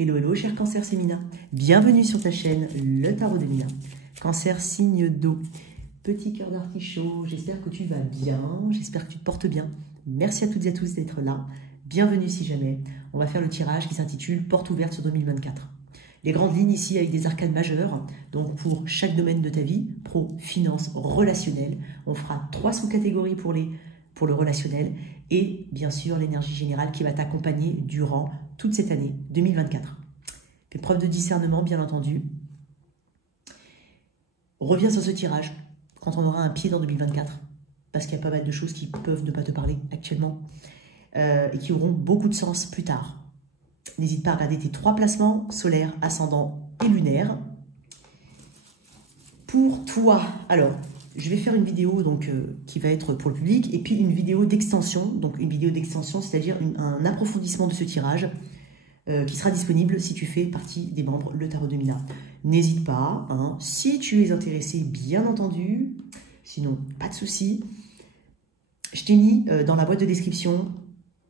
Hello, hello, cher Cancer, c'est Mina. Bienvenue sur ta chaîne, le tarot de Mina. Cancer, signe d'eau. Petit cœur d'artichaut, j'espère que tu vas bien, j'espère que tu te portes bien. Merci à toutes et à tous d'être là. Bienvenue si jamais. On va faire le tirage qui s'intitule Porte ouverte sur 2024. Les grandes lignes ici avec des arcanes majeures, donc pour chaque domaine de ta vie, pro, finance, relationnel. On fera 3 sous-catégories pour le relationnel et bien sûr l'énergie générale qui va t'accompagner durant toute cette année 2024. Fais preuve de discernement, bien entendu. Reviens sur ce tirage quand on aura un pied dans 2024, parce qu'il y a pas mal de choses qui peuvent ne pas te parler actuellement et qui auront beaucoup de sens plus tard. N'hésite pas à regarder tes 3 placements, solaire, ascendant et lunaire. Pour toi, alors, je vais faire une vidéo donc, qui va être pour le public et puis une vidéo d'extension. Donc une vidéo d'extension, c'est-à-dire un approfondissement de ce tirage qui sera disponible si tu fais partie des membres Le Tarot de Mina. N'hésite pas, hein, si tu es intéressé, bien entendu. Sinon, pas de souci. Je t'ai mis dans la boîte de description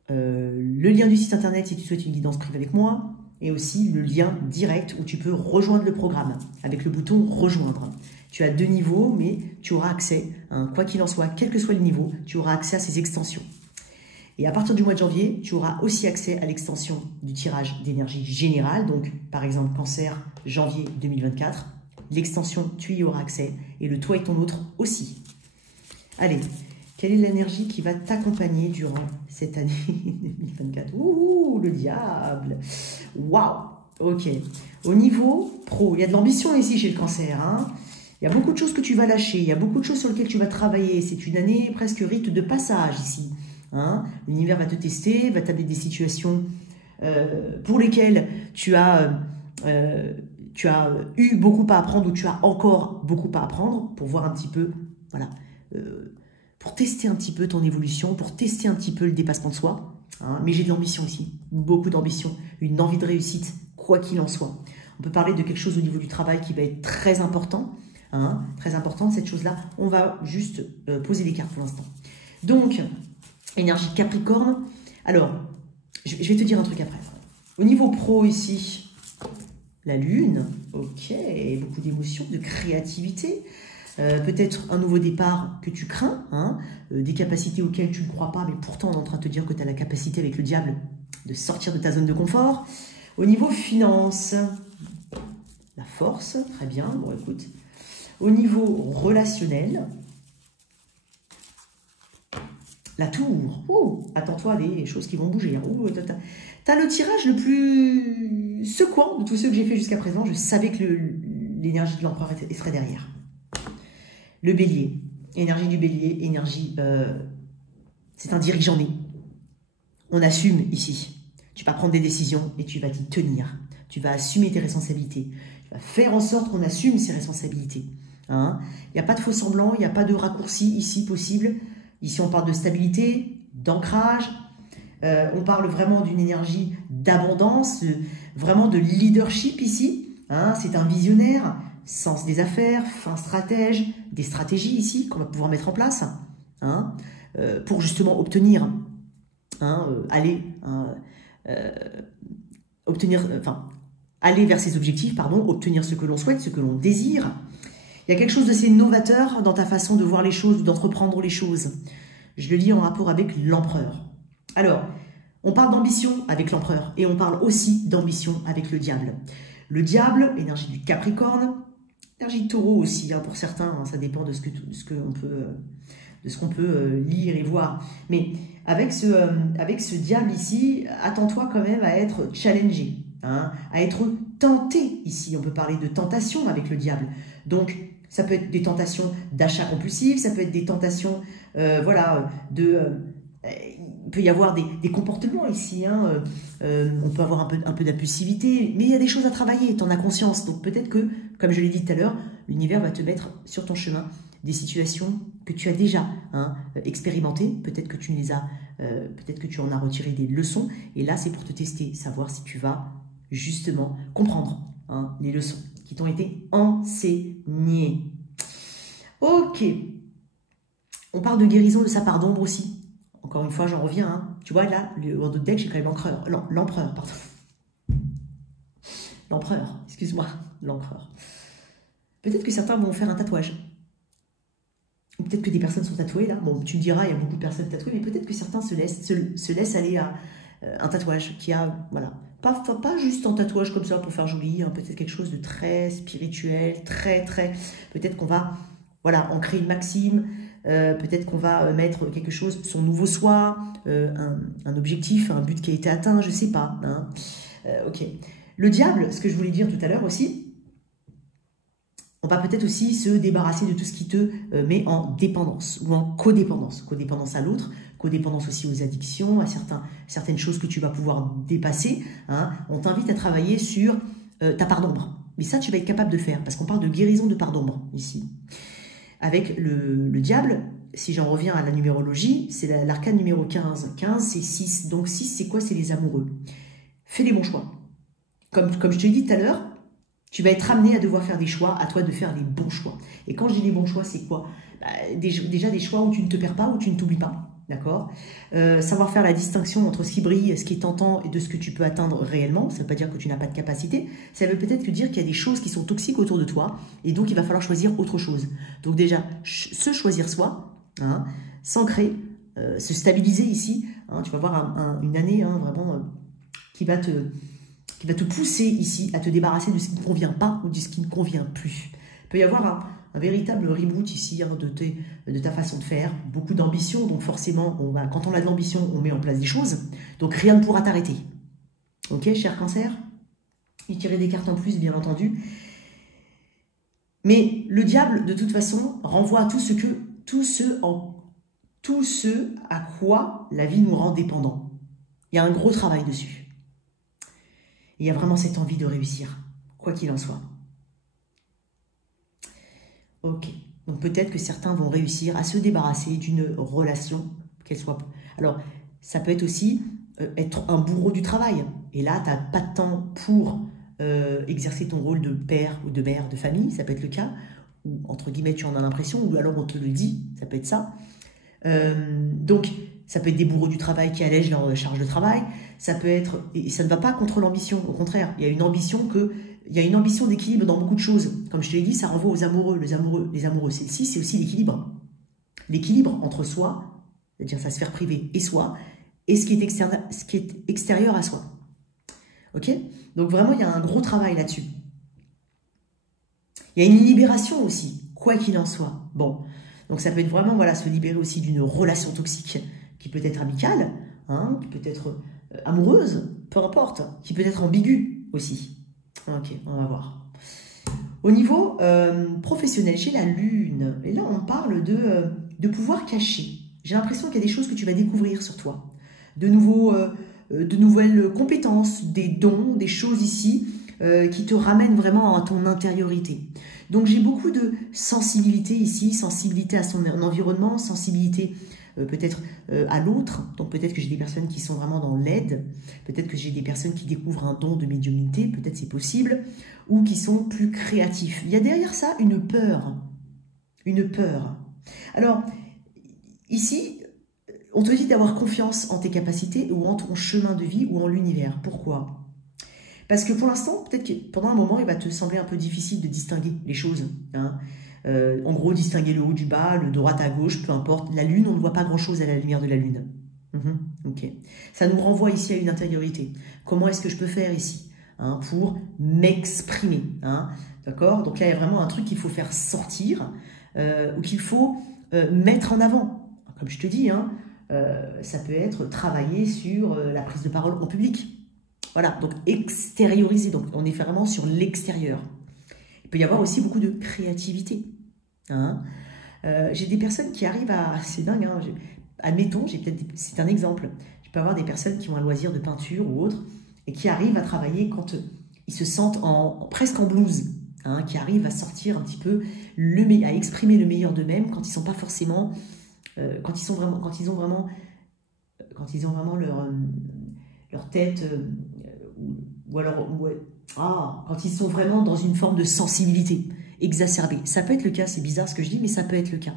le lien du site internet si tu souhaites une guidance privée avec moi et aussi le lien direct où tu peux rejoindre le programme avec le bouton « Rejoindre ». Tu as 2 niveaux, mais tu auras accès, hein, quoi qu'il en soit, quel que soit le niveau, tu auras accès à ces extensions. Et à partir du mois de janvier, tu auras aussi accès à l'extension du tirage d'énergie générale. Donc, par exemple, Cancer, janvier 2024. L'extension, tu y auras accès. Et le toi et ton autre aussi. Allez, quelle est l'énergie qui va t'accompagner durant cette année 2024? Ouh, le diable! Waouh! Ok. Au niveau pro, il y a de l'ambition ici chez le Cancer, hein. Il y a beaucoup de choses que tu vas lâcher, il y a beaucoup de choses sur lesquelles tu vas travailler. C'est une année presque rite de passage ici. Hein. L'univers va te tester, va t'amener des situations pour lesquelles tu as eu beaucoup à apprendre ou tu as encore beaucoup à apprendre pour voir un petit peu, voilà, pour tester un petit peu ton évolution, pour tester un petit peu le dépassement de soi. Hein. Mais j'ai de l'ambition ici, beaucoup d'ambition, une envie de réussite, quoi qu'il en soit. On peut parler de quelque chose au niveau du travail qui va être très important. Hein, très importante cette chose-là. On va juste poser les cartes pour l'instant. Donc, énergie Capricorne. Alors, je vais te dire un truc après. Au niveau pro ici, la Lune. Ok, beaucoup d'émotions, de créativité. Peut-être un nouveau départ que tu crains. Hein, des capacités auxquelles tu ne crois pas, mais pourtant on est en train de te dire que tu as la capacité avec le diable de sortir de ta zone de confort. Au niveau finance, la force. Très bien, bon écoute. Au niveau relationnel, la tour. Oh, attends-toi à des choses qui vont bouger. Oh, tu as le tirage le plus secouant de tous ceux que j'ai fait jusqu'à présent. Je savais que l'énergie de l'empereur serait derrière. Le bélier. Énergie du bélier. Énergie... c'est un dirigeant né. On assume ici. Tu vas prendre des décisions et tu vas t'y tenir. Tu vas assumer tes responsabilités. Tu vas faire en sorte qu'on assume ses responsabilités. Hein, il n'y a pas de faux semblant, il n'y a pas de raccourci ici possible. Ici, on parle de stabilité, d'ancrage. On parle vraiment d'une énergie d'abondance, vraiment de leadership ici. Hein, c'est un visionnaire, sens des affaires, fin stratège, des stratégies ici qu'on va pouvoir mettre en place hein, pour justement obtenir, aller vers ses objectifs, obtenir ce que l'on souhaite, ce que l'on désire. Il y a quelque chose de assez novateur dans ta façon de voir les choses, d'entreprendre les choses. Je le lis en rapport avec l'empereur. Alors, on parle d'ambition avec l'empereur et on parle aussi d'ambition avec le diable. Le diable, énergie du Capricorne, énergie de taureau aussi, hein, pour certains, hein, ça dépend de ce qu'on peut lire et voir. Mais avec ce diable ici, attends-toi quand même à être challengé, hein, à être tenté ici. On peut parler de tentation avec le diable. Donc, ça peut être des tentations d'achat compulsif, ça peut être des tentations, il peut y avoir des comportements ici, hein, on peut avoir un peu d'impulsivité, mais il y a des choses à travailler, tu en as conscience. Donc peut-être que, comme je l'ai dit tout à l'heure, l'univers va te mettre sur ton chemin des situations que tu as déjà expérimentées, peut-être que tu en as retiré des leçons, et là c'est pour te tester, savoir si tu vas justement comprendre hein, les leçons qui t'ont été enseignées. Ok. On parle de guérison de sa part d'ombre aussi. Encore une fois, j'en reviens. Hein. Tu vois, là, le haut de deck, j'ai quand même l'empereur. Pardon. L'empereur, excuse-moi, l'empereur. Peut-être que certains vont faire un tatouage. Ou peut-être que des personnes sont tatouées là. Bon, tu me diras, il y a beaucoup de personnes tatouées, mais peut-être que certains se laissent aller à un tatouage qui a, voilà, pas juste un tatouage comme ça pour faire joli, hein, peut-être quelque chose de très spirituel, peut-être qu'on va, voilà, en créer une maxime, peut-être qu'on va mettre quelque chose, son nouveau soi, un objectif, un but qui a été atteint, je sais pas, hein. Ok. Le diable, ce que je voulais dire tout à l'heure aussi, on va peut-être aussi se débarrasser de tout ce qui te met en dépendance ou en codépendance. Codépendance à l'autre, codépendance aussi aux addictions, à certaines choses que tu vas pouvoir dépasser, hein. On t'invite à travailler sur ta part d'ombre. Mais ça, tu vas être capable de faire parce qu'on parle de guérison de part d'ombre ici. Avec le diable, si j'en reviens à la numérologie, c'est l'arcane numéro 15. 15, c'est 6. Donc 6, c'est quoi? C'est les amoureux. Fais les bons choix. Comme je te l'ai dit tout à l'heure, tu vas être amené à devoir faire des choix, à toi de faire les bons choix. Et quand je dis les bons choix, c'est quoi? Déjà des choix où tu ne te perds pas, où tu ne t'oublies pas. D'accord? Savoir faire la distinction entre ce qui brille, ce qui est tentant et de ce que tu peux atteindre réellement. Ça ne veut pas dire que tu n'as pas de capacité. Ça veut peut-être dire qu'il y a des choses qui sont toxiques autour de toi et donc il va falloir choisir autre chose. Donc déjà, se choisir soi, hein, s'ancrer, se stabiliser ici. Hein, tu vas avoir une année vraiment qui va te pousser ici à te débarrasser de ce qui ne convient pas ou de ce qui ne convient plus. Il peut y avoir un véritable reboot ici hein, de ta façon de faire, beaucoup d'ambition, donc forcément, quand on a de l'ambition, on met en place des choses, donc rien ne pourra t'arrêter. Ok, cher Cancer? Il tirait des cartes en plus, bien entendu. Mais le diable, de toute façon, renvoie à tout ce à quoi la vie nous rend dépendants. Il y a un gros travail dessus. Il y a vraiment cette envie de réussir, quoi qu'il en soit. Ok, donc peut-être que certains vont réussir à se débarrasser d'une relation, qu'elle soit... Alors, ça peut être aussi être un bourreau du travail. Et là, tu n'as pas de temps pour exercer ton rôle de père ou de mère de famille, ça peut être le cas. Ou entre guillemets, tu en as l'impression, ou alors on te le dit, ça peut être ça. Donc, ça peut être des bourreaux du travail qui allègent leur charge de travail. Ça peut être, et ça ne va pas contre l'ambition. Au contraire, il y a une ambition d'équilibre dans beaucoup de choses. Comme je te l'ai dit, ça renvoie aux amoureux. Les amoureux, c'est aussi l'équilibre. L'équilibre entre soi, c'est-à-dire sa sphère privée et soi, et ce qui est extérieur à soi. Ok? Donc vraiment, il y a un gros travail là-dessus. Il y a une libération aussi, quoi qu'il en soit. Bon, donc ça peut être vraiment voilà, se libérer aussi d'une relation toxique qui peut être amicale, hein, qui peut être amoureuse, peu importe, qui peut être ambiguë aussi. Ok, on va voir. Au niveau professionnel, j'ai la Lune. Et là, on parle de pouvoir cacher. J'ai l'impression qu'il y a des choses que tu vas découvrir sur toi. De nouvelles compétences, des dons, des choses ici qui te ramènent vraiment à ton intériorité. Donc, j'ai beaucoup de sensibilité ici, sensibilité à son environnement, sensibilité peut-être à l'autre. Donc, peut-être que j'ai des personnes qui sont vraiment dans l'aide. Peut-être que j'ai des personnes qui découvrent un don de médiumnité. Peut-être c'est possible. Ou qui sont plus créatifs. Il y a derrière ça une peur. Une peur. Alors, ici, on te dit d'avoir confiance en tes capacités ou en ton chemin de vie ou en l'univers. Pourquoi ? Parce que pour l'instant, peut-être que pendant un moment, il va te sembler un peu difficile de distinguer les choses. Hein. En gros, distinguer le haut du bas, le droite à gauche, peu importe. La Lune, on ne voit pas grand-chose à la lumière de la Lune. Ok. Ça nous renvoie ici à une intériorité. Comment est-ce que je peux faire ici hein, pour m'exprimer hein, d'accord? Donc là, il y a vraiment un truc qu'il faut faire sortir ou qu'il faut mettre en avant. Comme je te dis, hein, ça peut être travailler sur la prise de parole en public. Voilà, donc extérioriser. Donc on est vraiment sur l'extérieur. Il peut y avoir aussi beaucoup de créativité. Hein. J'ai des personnes qui arrivent à... C'est dingue, hein, admettons, c'est un exemple. Je peux avoir des personnes qui ont un loisir de peinture ou autre et qui arrivent à travailler quand ils se sentent presque en blues. Hein, qui arrivent à sortir un petit peu, à exprimer le meilleur d'eux-mêmes quand ils sont pas forcément... quand ils ont vraiment leur tête... ou alors, quand ils sont vraiment dans une forme de sensibilité exacerbée. Ça peut être le cas, c'est bizarre ce que je dis, mais ça peut être le cas.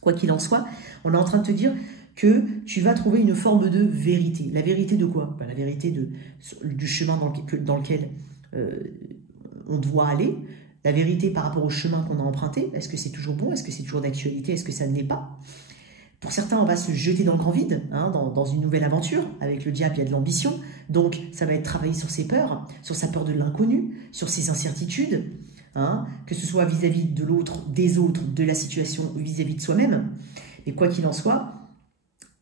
Quoi qu'il en soit, on est en train de te dire que tu vas trouver une forme de vérité. La vérité de quoi? La vérité du chemin dans lequel on doit aller, la vérité par rapport au chemin qu'on a emprunté, est-ce que c'est toujours bon, est-ce que c'est toujours d'actualité, est-ce que ça ne l'est pas? Pour certains, on va se jeter dans le grand vide, hein, dans une nouvelle aventure. Avec le diable, il y a de l'ambition. Donc, ça va être travailler sur ses peurs, sur sa peur de l'inconnu, sur ses incertitudes, hein, que ce soit vis-à-vis de l'autre, des autres, de la situation ou vis-à-vis de soi-même. Et quoi qu'il en soit,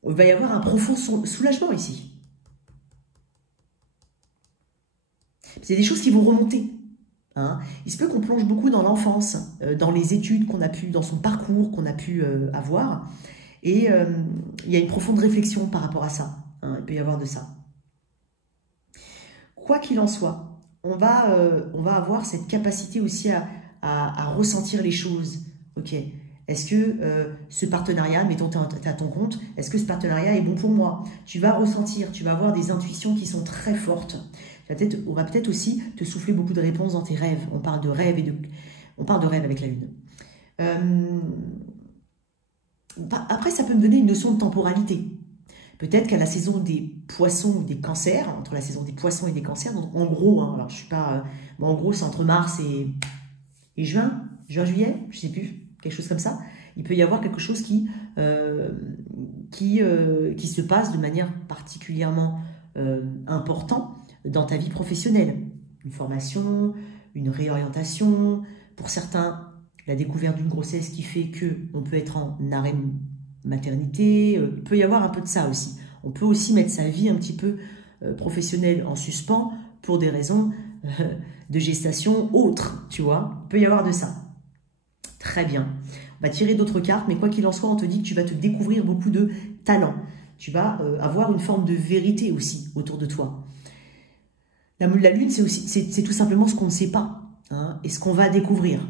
il va y avoir un profond soulagement ici. C'est des choses qui vont remonter. Hein. Il se peut qu'on plonge beaucoup dans l'enfance, dans les études qu'on a pu, dans son parcours qu'on a pu avoir. Et il y a une profonde réflexion par rapport à ça. Hein, il peut y avoir de ça. Quoi qu'il en soit, on va avoir cette capacité aussi à ressentir les choses. Ok. Est-ce que ce partenariat, mettons tu es à ton compte, est-ce que ce partenariat est bon pour moi? Tu vas ressentir, tu vas avoir des intuitions qui sont très fortes. On va peut-être aussi te souffler beaucoup de réponses dans tes rêves. On parle de rêves on parle de rêves avec la lune. Après, ça peut me donner une notion de temporalité. Peut-être qu'à la saison des poissons ou des cancers, entre la saison des poissons et des cancers, donc en gros, hein, alors je suis pas, bon, en gros c'est entre mars et juin, juillet, je sais plus, quelque chose comme ça. Il peut y avoir quelque chose qui se passe de manière particulièrement importante dans ta vie professionnelle. Une formation, une réorientation, pour certains, la découverte d'une grossesse qui fait qu'on peut être en arrêt maternité, il peut y avoir un peu de ça aussi. On peut aussi mettre sa vie un petit peu professionnelle en suspens pour des raisons de gestation autres, tu vois. Il peut y avoir de ça. Très bien. On va tirer d'autres cartes, mais quoi qu'il en soit, on te dit que tu vas te découvrir beaucoup de talents. Tu vas avoir une forme de vérité aussi autour de toi. La lune, c'est tout simplement ce qu'on ne sait pas, hein, et ce qu'on va découvrir.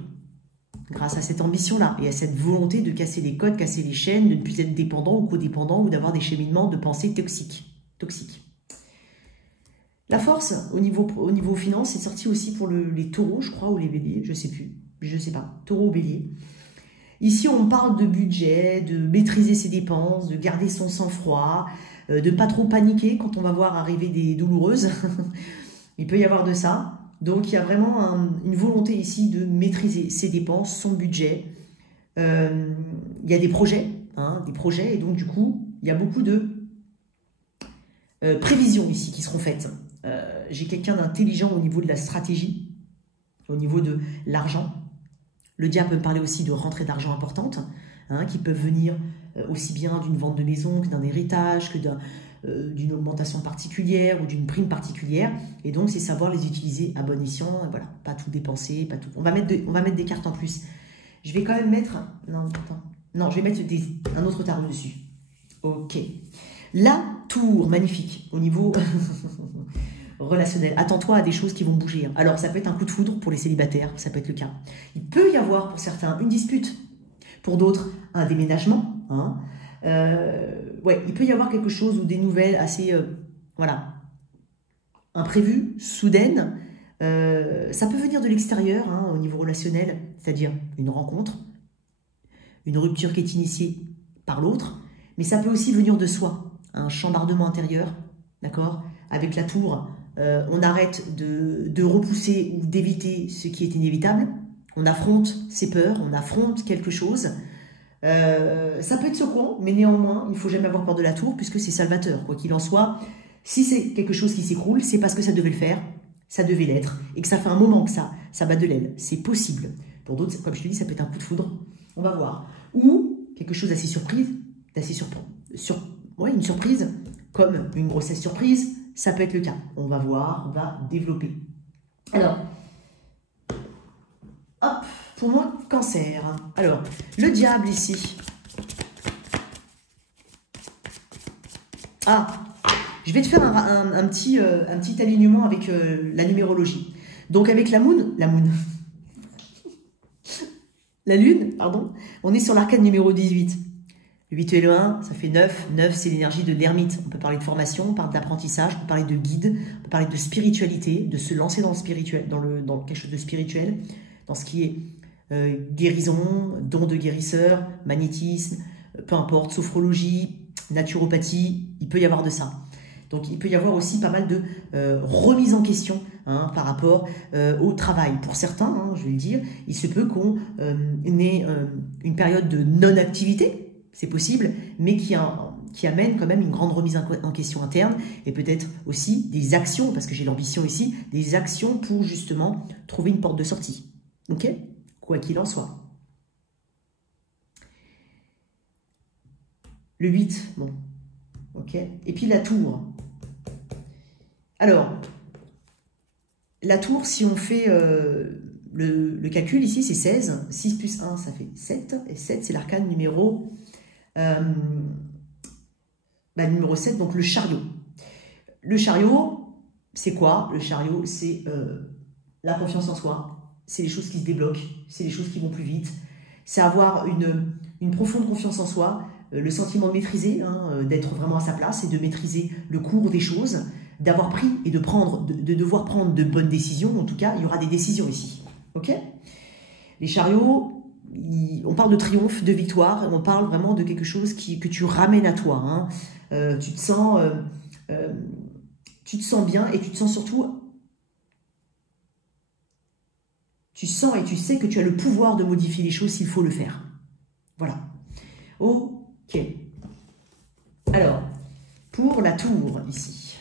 Grâce à cette ambition-là et à cette volonté de casser les codes, casser les chaînes, de ne plus être dépendant ou codépendant ou d'avoir des cheminements de pensée toxiques. La force, au niveau finance, c'est sorti aussi pour les taureaux, je crois, ou les béliers, je ne sais plus, je ne sais pas, taureau ou bélier. Ici, on parle de budget, de maîtriser ses dépenses, de garder son sang-froid, de ne pas trop paniquer quand on va voir arriver des douloureuses. Il peut y avoir de ça. Donc, il y a vraiment une volonté ici de maîtriser ses dépenses, son budget. Il y a des projets, et donc, du coup, il y a beaucoup de prévisions ici qui seront faites. J'ai quelqu'un d'intelligent au niveau de la stratégie, au niveau de l'argent. Le diable peut me parler aussi de rentrées d'argent importantes, hein, qui peuvent venir aussi bien d'une vente de maison que d'un héritage, que d'une augmentation particulière ou d'une prime particulière. Et donc, c'est savoir les utiliser à bon escient. Voilà, pas tout dépenser, pas tout. On va mettre des cartes en plus. Je vais quand même mettre... Non, attends. Non, je vais mettre un autre tarot dessus. Ok. La tour, magnifique, au niveau relationnel. Attends-toi à des choses qui vont bouger. Alors, ça peut être un coup de foudre pour les célibataires, ça peut être le cas. Il peut y avoir pour certains une dispute, pour d'autres un déménagement. Hein. Ouais, il peut y avoir quelque chose ou des nouvelles assez, voilà, imprévues, soudaines. Ça peut venir de l'extérieur, hein, au niveau relationnel, c'est-à-dire une rencontre, une rupture qui est initiée par l'autre, mais ça peut aussi venir de soi, un chambardement intérieur, d'accord? Avec la tour, on arrête de repousser ou d'éviter ce qui est inévitable, on affronte ses peurs, on affronte quelque chose. Ça peut être secouant, mais néanmoins, il ne faut jamais avoir peur de la tour, puisque c'est salvateur, quoi qu'il en soit. Si c'est quelque chose qui s'écroule, c'est parce que ça devait le faire, ça devait l'être, et que ça fait un moment que ça bat de l'aile. C'est possible. Pour d'autres, comme je te dis, ça peut être un coup de foudre. On va voir. Ou quelque chose d'assez surprise, une surprise, comme une grossesse surprise, ça peut être le cas. On va voir, on va développer. Alors, hop, pour moi, cancer. Alors, le diable ici. Ah, je vais te faire un petit alignement avec la numérologie. Donc, avec la lune, pardon, on est sur l'arcane numéro 18. Le 8 et le 1, ça fait 9. 9, c'est l'énergie de l'ermite. On peut parler de formation, on parle d'apprentissage, on peut parler de guide, on peut parler de spiritualité, de se lancer dans le spirituel, dans quelque chose de spirituel, dans ce qui est guérison, don de guérisseur, magnétisme, peu importe, sophrologie, naturopathie, il peut y avoir de ça. Donc, il peut y avoir aussi pas mal de remise en question hein, par rapport au travail. Pour certains, hein, je vais le dire, il se peut qu'on ait une période de non-activité, c'est possible, mais qui amène quand même une grande remise en question interne et peut-être aussi des actions, parce que j'ai l'ambition ici, des actions pour justement trouver une porte de sortie. Ok? Quoi qu'il en soit. Le 8, bon, ok. Et puis la tour. Alors, la tour, si on fait le calcul ici, c'est 16. 6 plus 1, ça fait 7. Et 7, c'est l'arcane numéro, numéro 7, donc le chariot. Le chariot, c'est quoi? Le chariot, c'est la confiance en soi. C'est les choses qui se débloquent. C'est les choses qui vont plus vite. C'est avoir une profonde confiance en soi. Le sentiment de maîtriser, hein, d'être vraiment à sa place et de maîtriser le cours des choses, d'avoir pris et de devoir prendre de bonnes décisions. En tout cas, il y aura des décisions ici. Ok? Les chariots, on parle de triomphe, de victoire, on parle vraiment de quelque chose que tu ramènes à toi. Hein. Tu te sens bien et tu te sens surtout... Tu sens et tu sais que tu as le pouvoir de modifier les choses s'il faut le faire. Voilà. Ok. Alors, pour la tour, ici.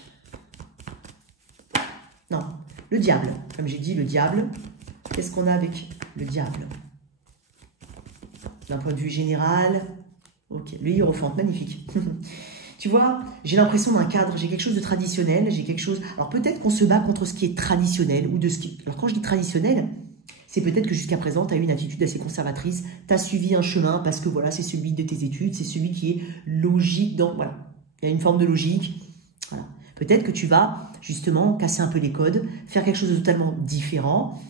Non, le diable. Comme j'ai dit, le diable. Qu'est-ce qu'on a avec le diable? D'un point de vue général. Ok, le hiérophante, magnifique. Tu vois, j'ai l'impression d'un cadre, j'ai quelque chose de traditionnel, j'ai quelque chose... Alors peut-être qu'on se bat contre ce qui est traditionnel, ou de ce qui... Alors quand je dis traditionnel... C'est peut-être que jusqu'à présent, tu as eu une attitude assez conservatrice, tu as suivi un chemin parce que voilà, c'est celui de tes études, c'est celui qui est logique dans... Voilà, il y a une forme de logique. Voilà. Peut-être que tu vas justement casser un peu les codes, faire quelque chose de totalement différent.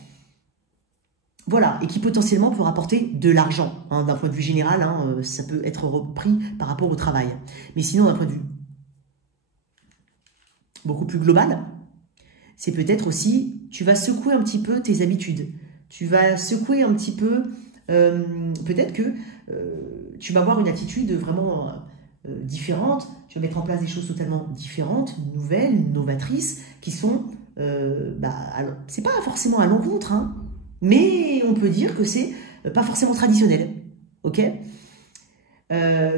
Voilà, et qui potentiellement peut rapporter de l'argent. Hein, d'un point de vue général, hein, ça peut être repris par rapport au travail. Mais sinon, d'un point de vue beaucoup plus global, c'est peut-être aussi, tu vas secouer un petit peu tes habitudes. Tu vas secouer un petit peu, peut-être que tu vas avoir une attitude vraiment différente, tu vas mettre en place des choses totalement différentes, nouvelles, novatrices, qui sont, c'est pas forcément à l'encontre, hein, mais on peut dire que c'est pas forcément traditionnel, ok?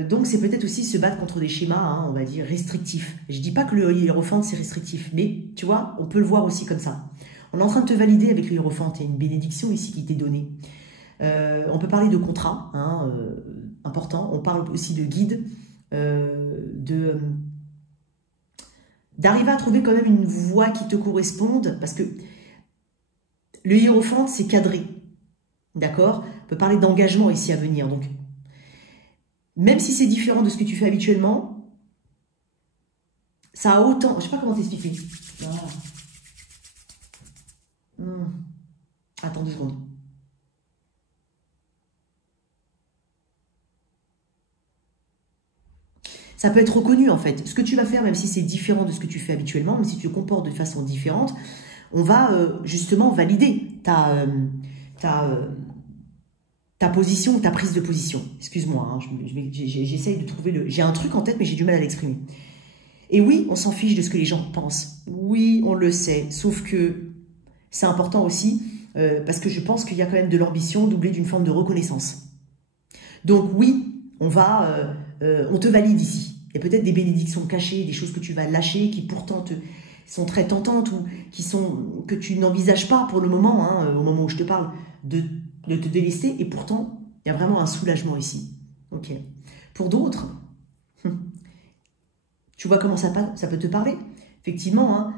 Donc c'est peut-être aussi se battre contre des schémas, hein, on va dire, restrictifs. Je dis pas que le hiérophante c'est restrictif, mais tu vois, on peut le voir aussi comme ça. On est en train de te valider avec le hiérophante, il y a une bénédiction ici qui t'est donnée. On peut parler de contrat, hein, important. On parle aussi de guide, d'arriver à trouver quand même une voie qui te corresponde, parce que le hiérophante, c'est cadré, d'accord? On peut parler d'engagement ici à venir, donc même si c'est différent de ce que tu fais habituellement, ça a autant... Je ne sais pas comment t'expliquer. Voilà. Attends 2 secondes. Ça peut être reconnu en fait. Ce que tu vas faire, même si c'est différent de ce que tu fais habituellement, même si tu te comportes de façon différente, on va justement valider ta position, ta prise de position. Excuse-moi, hein, j'essaye de trouver le... J'ai un truc en tête, mais j'ai du mal à l'exprimer. Et oui, on s'en fiche de ce que les gens pensent. Oui, on le sait, sauf que c'est important aussi, parce que je pense qu'il y a quand même de l'ambition doublée d'une forme de reconnaissance. Donc oui, on te valide ici. Il y a peut-être des bénédictions cachées, des choses que tu vas lâcher, qui pourtant sont très tentantes, ou que tu n'envisages pas pour le moment, hein, au moment où je te parle, de te délester, et pourtant, il y a vraiment un soulagement ici. Ok. Pour d'autres, tu vois comment ça peut te parler? Effectivement, hein,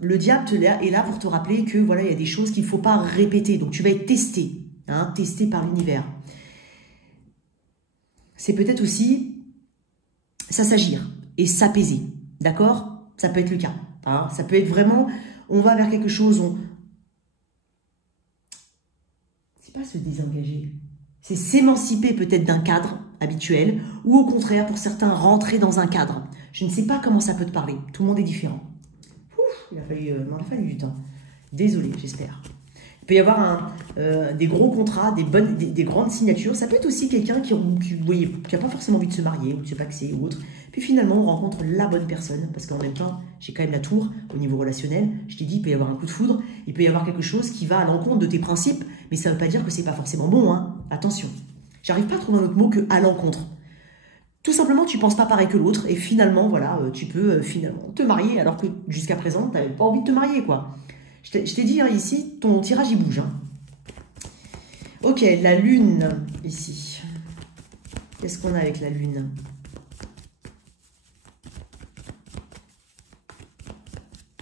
le diable est là pour te rappeler que voilà, il y a des choses qu'il ne faut pas répéter. Donc, tu vas être testé, hein, testé par l'univers. C'est peut-être aussi s'assagir et s'apaiser, d'accord? Ça peut être le cas. Hein, ça peut être vraiment, on va vers quelque chose, c'est pas se désengager, c'est s'émanciper peut-être d'un cadre habituel, ou au contraire, pour certains, rentrer dans un cadre. Je ne sais pas comment ça peut te parler, tout le monde est différent. Ouf, il a fallu du temps. Désolé, j'espère. Il peut y avoir des gros contrats, des grandes signatures. Ça peut être aussi quelqu'un qui n'a pas forcément envie de se marier ou de se paxer ou autre, Puis finalement, on rencontre la bonne personne, parce qu'en même temps, j'ai quand même la tour au niveau relationnel. Je t'ai dit, il peut y avoir un coup de foudre, il peut y avoir quelque chose qui va à l'encontre de tes principes, mais ça ne veut pas dire que c'est pas forcément bon, hein. Attention. J'arrive pas à trouver un autre mot que à l'encontre. Tout simplement, tu ne penses pas pareil que l'autre, et finalement, voilà, tu peux finalement te marier, alors que jusqu'à présent, tu n'avais pas envie de te marier, quoi. Je t'ai dit, hein, ici, ton tirage, il bouge, hein. Ok, la lune, ici. Qu'est-ce qu'on a avec la lune?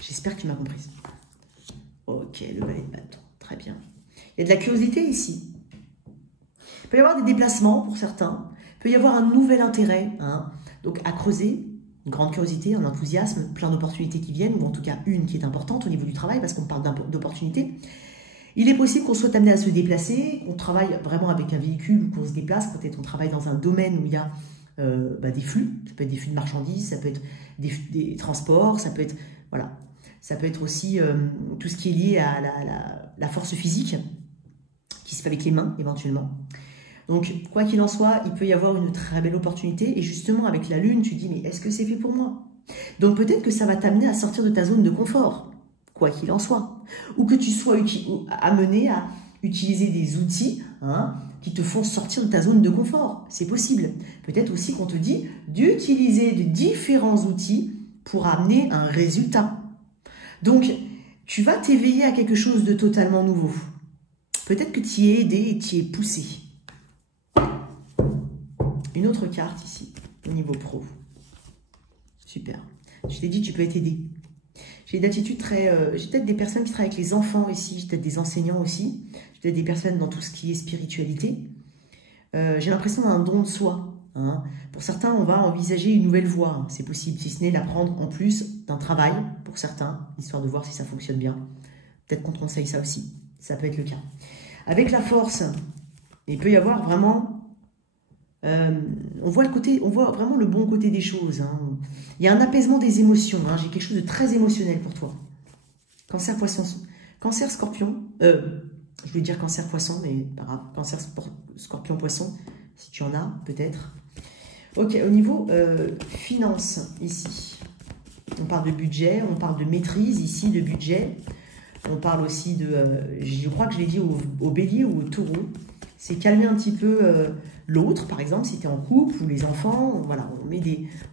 J'espère que tu m'as comprise. Ok, le valet de bâton, très bien. Il y a de la curiosité ici. Il peut y avoir des déplacements pour certains. Il peut y avoir un nouvel intérêt, hein. Donc à creuser, une grande curiosité, un enthousiasme, plein d'opportunités qui viennent, ou en tout cas une qui est importante au niveau du travail, parce qu'on parle d'opportunités. Il est possible qu'on soit amené à se déplacer, qu'on travaille vraiment avec un véhicule ou qu'on se déplace. Peut-être on travaille dans un domaine où il y a des flux. Ça peut être des flux de marchandises, ça peut être des transports, ça peut être, voilà, ça peut être aussi tout ce qui est lié à la force physique, qui se fait avec les mains éventuellement. Donc, quoi qu'il en soit, il peut y avoir une très belle opportunité. Et justement, avec la lune, tu te dis, mais est-ce que c'est fait pour moi? Donc, peut-être que ça va t'amener à sortir de ta zone de confort, quoi qu'il en soit. Ou que tu sois amené à utiliser des outils, hein, qui te font sortir de ta zone de confort. C'est possible. Peut-être aussi qu'on te dit d'utiliser de différents outils pour amener un résultat. Donc, tu vas t'éveiller à quelque chose de totalement nouveau. Peut-être que tu y es aidé et tu y es poussé. Une autre carte ici, au niveau pro. Super. Je t'ai dit, tu peux être aidé. J'ai d'attitude très... j'ai peut-être des personnes qui travaillent avec les enfants ici, j'ai peut-être des enseignants aussi, j'ai peut-être des personnes dans tout ce qui est spiritualité. J'ai l'impression d'un don de soi. Hein. Pour certains, on va envisager une nouvelle voie, hein. C'est possible, si ce n'est d'apprendre en plus d'un travail, pour certains, histoire de voir si ça fonctionne bien. Peut-être qu'on te conseille ça aussi, ça peut être le cas. Avec la force, il peut y avoir vraiment... on voit vraiment le bon côté des choses, hein. Il y a un apaisement des émotions, hein. J'ai quelque chose de très émotionnel pour toi. Cancer, poisson, cancer, scorpion, je voulais dire cancer, poisson, mais pas grave, cancer, scorpion, poisson, si tu en as, peut-être. Ok, au niveau finance, ici, on parle de budget, on parle de maîtrise, ici, de budget, on parle aussi de, je crois que je l'ai dit au bélier ou au taureau, c'est calmer un petit peu l'autre, par exemple, si tu es en couple ou les enfants. Voilà,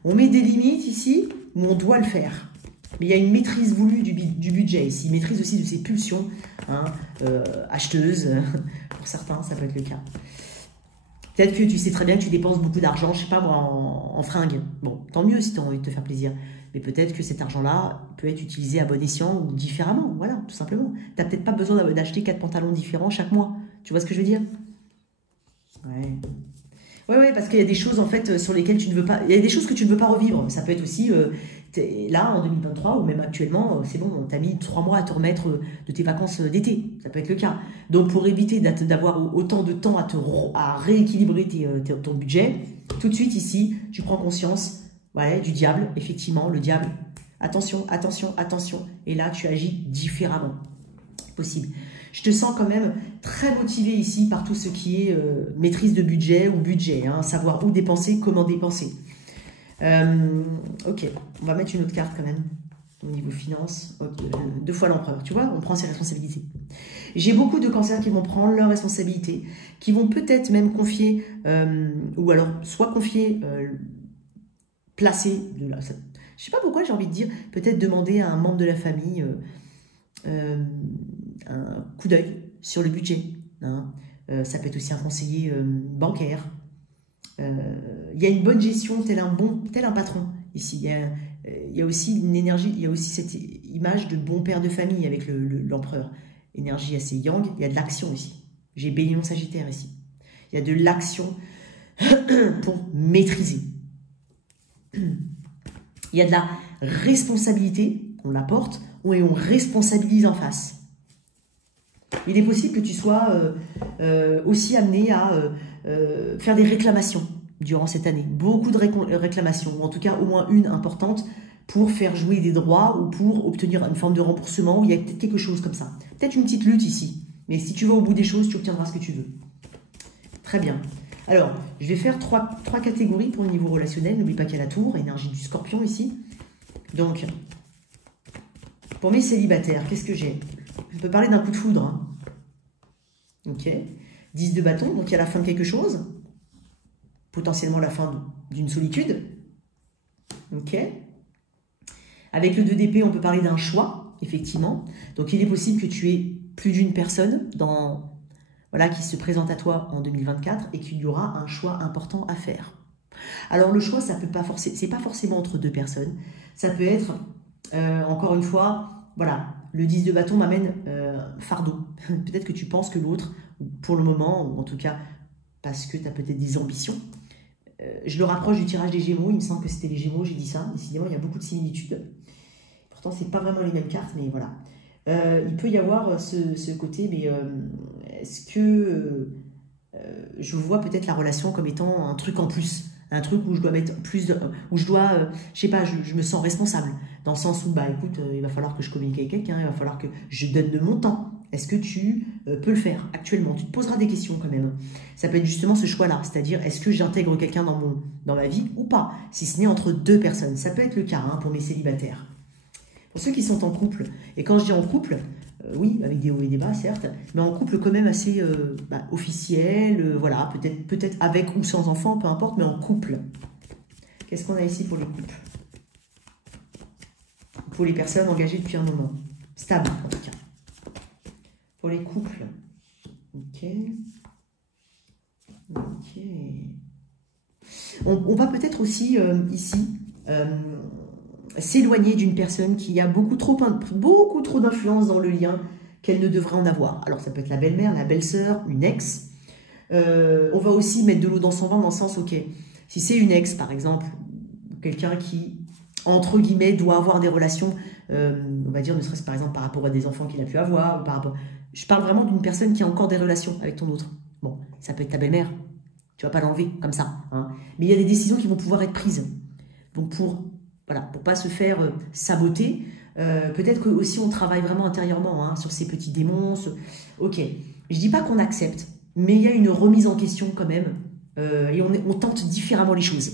on met des limites ici où on doit le faire. Mais il y a une maîtrise voulue du budget ici, maîtrise aussi de ses pulsions, hein, acheteuse, pour certains, ça peut être le cas. Peut-être que tu sais très bien que tu dépenses beaucoup d'argent, je sais pas moi, en fringues. Bon, tant mieux si tu as envie de te faire plaisir. Mais peut-être que cet argent-là peut être utilisé à bon escient ou différemment, voilà, tout simplement. Tu n'as peut-être pas besoin d'acheter 4 pantalons différents chaque mois. Tu vois ce que je veux dire? Ouais, parce qu'il y a des choses en fait sur lesquelles tu ne veux pas. Il y a des choses que tu ne veux pas revivre. Ça peut être aussi là en 2023 ou même actuellement, c'est bon, tu as mis 3 mois à te remettre de tes vacances d'été. Ça peut être le cas. Donc pour éviter d'avoir autant de temps à rééquilibrer ton budget, tout de suite ici, tu prends conscience, ouais, du diable, effectivement, le diable. Attention, attention, attention. Et là, tu agis différemment. Possible. Je te sens quand même très motivé ici par tout ce qui est maîtrise de budget ou budget, hein, savoir où dépenser, comment dépenser. Ok, on va mettre une autre carte quand même au niveau finance. Okay. 2 fois l'empereur, tu vois, on prend ses responsabilités. J'ai beaucoup de cancers qui vont prendre leurs responsabilités, qui vont peut-être même confier, ou alors soit confier, placer, je ne sais pas pourquoi j'ai envie de dire, peut-être demander à un membre de la famille un coup d'œil sur le budget, hein. Ça peut être aussi un conseiller bancaire. Il y a une bonne gestion, tel un patron ici. Il y a aussi une énergie, il y a aussi cette image de bon père de famille avec l'empereur. Énergie assez yang, il y a de l'action ici. J'ai Bélion Sagittaire ici. Il y a de l'action pour maîtriser. Il y a de la responsabilité, on la porte, et on responsabilise en face. Il est possible que tu sois aussi amené à faire des réclamations durant cette année. Beaucoup de réclamations, ou en tout cas au moins une importante pour faire jouer des droits ou pour obtenir une forme de remboursement. Il y a peut-être quelque chose comme ça. Peut-être une petite lutte ici. Mais si tu vas au bout des choses, tu obtiendras ce que tu veux. Très bien. Alors, je vais faire trois catégories pour le niveau relationnel. N'oublie pas qu'il y a la tour, énergie du scorpion ici. Donc, pour mes célibataires, qu'est-ce que j'ai? Je peux parler d'un coup de foudre. Hein. Ok. 10 de bâton, donc il y a la fin de quelque chose. Potentiellement la fin d'une solitude. Ok. Avec le 2 d'épée, on peut parler d'un choix, effectivement. Donc, il est possible que tu aies plus d'une personne voilà, qui se présente à toi en 2024 et qu'il y aura un choix important à faire. Alors, le choix, ça peut pas c'est pas forcément entre deux personnes. Ça peut être, encore une fois, voilà, le 10 de bâton m'amène fardeau. Peut-être que tu penses que l'autre, pour le moment, ou en tout cas, parce que tu as peut-être des ambitions, je le rapproche du tirage des Gémeaux. Il me semble que c'était les Gémeaux, j'ai dit ça. Décidément, il y a beaucoup de similitudes. Pourtant, ce n'est pas vraiment les mêmes cartes, mais voilà. Il peut y avoir ce côté, mais est-ce que je vois peut-être la relation comme étant un truc en plus, un truc où je dois mettre plus de... où je dois, je sais pas, je me sens responsable, dans le sens où, bah écoute, il va falloir que je communique avec quelqu'un, il va falloir que je donne de mon temps. Est-ce que tu peux le faire actuellement? Tu te poseras des questions quand même. Ça peut être justement ce choix-là, c'est-à-dire est-ce que j'intègre quelqu'un dans ma vie ou pas, si ce n'est entre deux personnes. Ça peut être le cas hein, pour mes célibataires. Pour ceux qui sont en couple, et quand je dis en couple, oui, avec des hauts et des bas, certes, mais en couple quand même assez officiel, voilà, peut-être avec ou sans enfant, peu importe, mais en couple. Qu'est-ce qu'on a ici pour les couples? Pour les personnes engagées depuis un moment. Stable, en tout cas. Pour les couples. Ok. Ok. On va peut-être aussi, ici, s'éloigner d'une personne qui a beaucoup trop d'influence dans le lien qu'elle ne devrait en avoir. Alors, ça peut être la belle-mère, la belle-sœur, une ex. On va aussi mettre de l'eau dans son vin dans le sens, ok, si c'est une ex, par exemple, quelqu'un qui, entre guillemets, doit avoir des relations, on va dire, ne serait-ce par exemple par rapport à des enfants qu'il a pu avoir, ou par rapport... Je parle vraiment d'une personne qui a encore des relations avec ton autre. Bon, ça peut être ta belle-mère, tu vas pas l'enlever comme ça. Hein. Mais il y a des décisions qui vont pouvoir être prises. Donc, voilà, pour pas se faire saboter, peut-être que aussi on travaille vraiment intérieurement hein, sur ces petits démons. Ok, je dis pas qu'on accepte, mais il y a une remise en question quand même, et on tente différemment les choses.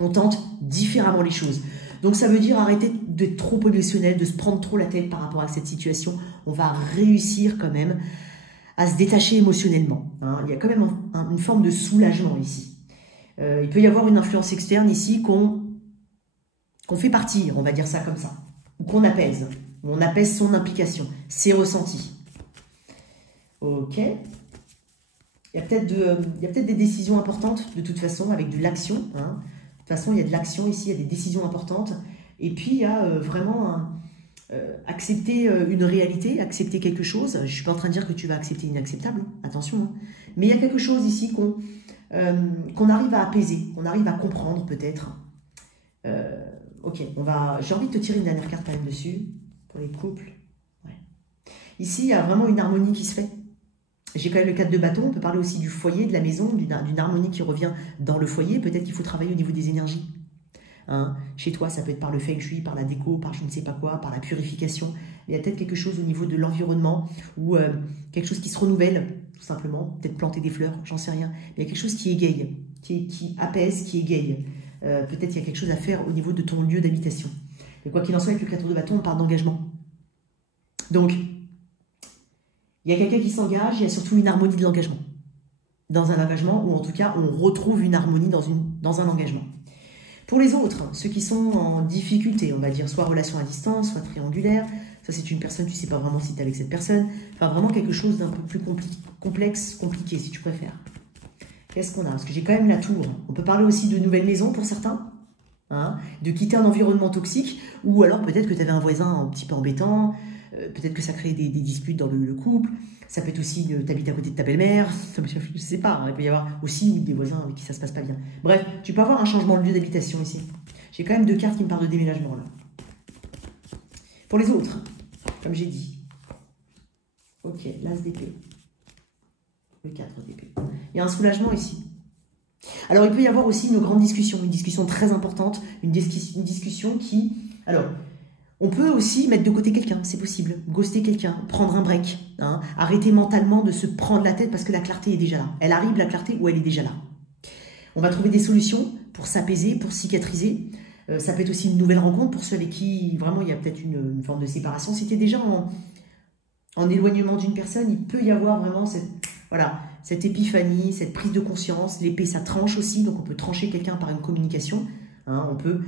On tente différemment les choses. Donc ça veut dire arrêter d'être trop émotionnel, de se prendre trop la tête par rapport à cette situation. On va réussir quand même à se détacher émotionnellement. Hein. Il y a quand même une forme de soulagement ici. Il peut y avoir une influence externe ici qu'on fait partir, on va dire ça comme ça, ou qu'on apaise, ou on apaise son implication, ses ressentis. Ok. Il y a peut-être des décisions importantes, de toute façon, avec de l'action. Hein. De toute façon, il y a de l'action ici, il y a des décisions importantes. Et puis, il y a vraiment accepter une réalité, accepter quelque chose. Je ne suis pas en train de dire que tu vas accepter l'inacceptable, attention. Hein. Mais il y a quelque chose ici qu'on arrive à apaiser, qu'on arrive à comprendre peut-être. Ok, j'ai envie de te tirer une dernière carte quand même dessus, pour les couples. Ouais. Ici, il y a vraiment une harmonie qui se fait. J'ai quand même le 4 de bâton, on peut parler aussi du foyer, de la maison, d'une harmonie qui revient dans le foyer. Peut-être qu'il faut travailler au niveau des énergies. Hein. Chez toi, ça peut être par le feng shui, par la déco, par je ne sais pas quoi, par la purification. Il y a peut-être quelque chose au niveau de l'environnement ou quelque chose qui se renouvelle, tout simplement. Peut-être planter des fleurs, j'en sais rien. Mais il y a quelque chose qui égaye, qui apaise, qui égaye. Peut-être qu'il y a quelque chose à faire au niveau de ton lieu d'habitation. Mais quoi qu'il en soit, avec le 4 de bâton, on parle d'engagement. Donc, il y a quelqu'un qui s'engage, il y a surtout une harmonie de l'engagement. Dans un engagement, ou en tout cas, on retrouve une harmonie dans un engagement. Pour les autres, ceux qui sont en difficulté, on va dire, soit relation à distance, soit triangulaire, ça c'est une personne, tu ne sais pas vraiment si tu es avec cette personne, enfin vraiment quelque chose d'un peu plus complexe, compliqué, si tu préfères. Qu'est-ce qu'on a? Parce que j'ai quand même la tour. On peut parler aussi de nouvelles maisons pour certains, hein, de quitter un environnement toxique, ou alors peut-être que tu avais un voisin un petit peu embêtant, peut-être que ça crée des disputes dans le couple, ça peut être aussi tu habites à côté de ta belle-mère, je ne sais pas, hein, il peut y avoir aussi des voisins avec qui ça ne se passe pas bien. Bref, tu peux avoir un changement de lieu d'habitation ici. J'ai quand même 2 cartes qui me parlent de déménagement là. Pour les autres, comme j'ai dit, ok, l'as d'épée. Le 4 d'épée. Il y a un soulagement ici. Alors, il peut y avoir aussi une grande discussion, une discussion très importante, une discussion qui... Alors, On peut aussi mettre de côté quelqu'un, c'est possible. Ghoster quelqu'un, prendre un break. Hein, arrêter mentalement de se prendre la tête parce que la clarté est déjà là. Elle arrive, la clarté, ou elle est déjà là. On va trouver des solutions pour s'apaiser, pour cicatriser. Ça peut être aussi une nouvelle rencontre pour ceux avec qui vraiment il y a peut-être une forme de séparation. Si tu es déjà en éloignement d'une personne, il peut y avoir vraiment cette épiphanie, cette prise de conscience. L'épée, ça tranche aussi, donc on peut trancher quelqu'un par une communication. Hein, on peut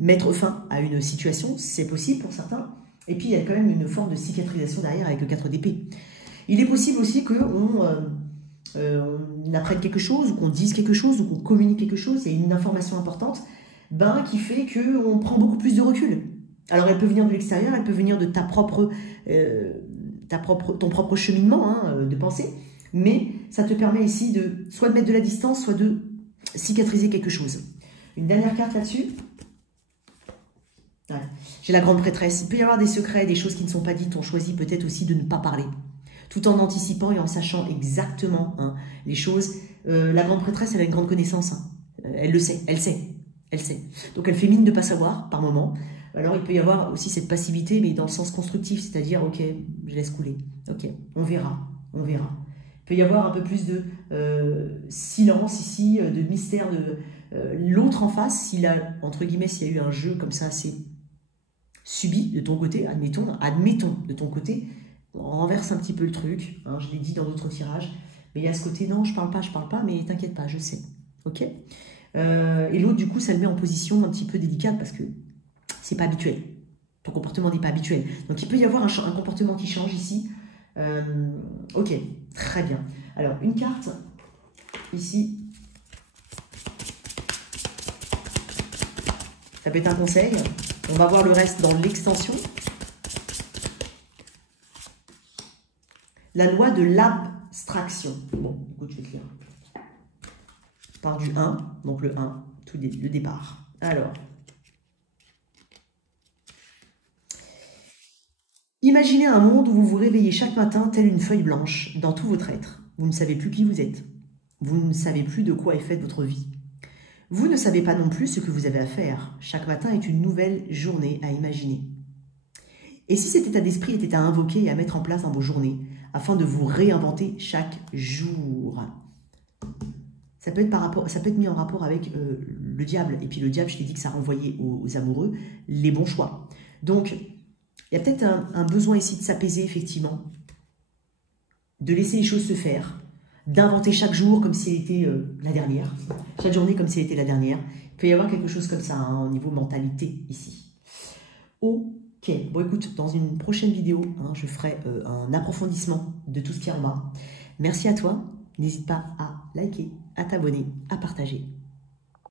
mettre fin à une situation, c'est possible pour certains. Et puis, il y a quand même une forme de cicatrisation derrière avec le 4 d'épée. Il est possible aussi qu'on apprenne quelque chose, ou qu'on dise quelque chose, ou qu'on communique quelque chose. Il y a une information importante qui fait qu'on prend beaucoup plus de recul. Alors, elle peut venir de l'extérieur, elle peut venir de ton propre cheminement de pensée, mais ça te permet ici soit de mettre de la distance, soit de cicatriser quelque chose. Une dernière carte là-dessus. Ouais. J'ai la grande prêtresse. Il peut y avoir des secrets, des choses qui ne sont pas dites. On choisit peut-être aussi de ne pas parler. Tout en anticipant et en sachant exactement les choses. La grande prêtresse, elle a une grande connaissance. Elle le sait, elle sait. Donc elle fait mine de ne pas savoir, par moment. Alors il peut y avoir aussi cette passivité, mais dans le sens constructif. C'est-à-dire, ok, je laisse couler. Ok, on verra. Il peut y avoir un peu plus de silence ici, de mystère de... L'autre en face, entre guillemets, s'il y a eu un jeu comme ça assez subi de ton côté, admettons de ton côté, on renverse un petit peu le truc, je l'ai dit dans d'autres tirages, mais il y a ce côté, non, je parle pas, mais t'inquiète pas, je sais, ok. Et l'autre, du coup, ça le met en position un petit peu délicate parce que c'est pas habituel, ton comportement n'est pas habituel, donc il peut y avoir un comportement qui change ici, ok, très bien. Alors, une carte, ici, ça peut être un conseil. On va voir le reste dans l'extension. La loi de l'abstraction. Bon, écoute, je vais te lire. Je parle du 1, donc le 1, le départ. Alors, imaginez un monde où vous vous réveillez chaque matin telle une feuille blanche dans tout votre être. Vous ne savez plus qui vous êtes. Vous ne savez plus de quoi est faite votre vie. Vous ne savez pas non plus ce que vous avez à faire. Chaque matin est une nouvelle journée à imaginer. Et si cet état d'esprit était à invoquer et à mettre en place dans vos journées, afin de vous réinventer chaque jour? Ça peut être mis en rapport avec le diable. Et puis le diable, je t'ai dit que ça renvoyait aux amoureux les bons choix. Donc, il y a peut-être un besoin ici de s'apaiser, effectivement, de laisser les choses se faire, d'inventer chaque jour comme si elle était la dernière, chaque journée comme si elle était la dernière. Il peut y avoir quelque chose comme ça au niveau mentalité ici. Ok, bon écoute, dans une prochaine vidéo, je ferai un approfondissement de tout ce qui est en bas. Merci à toi, n'hésite pas à liker, à t'abonner, à partager.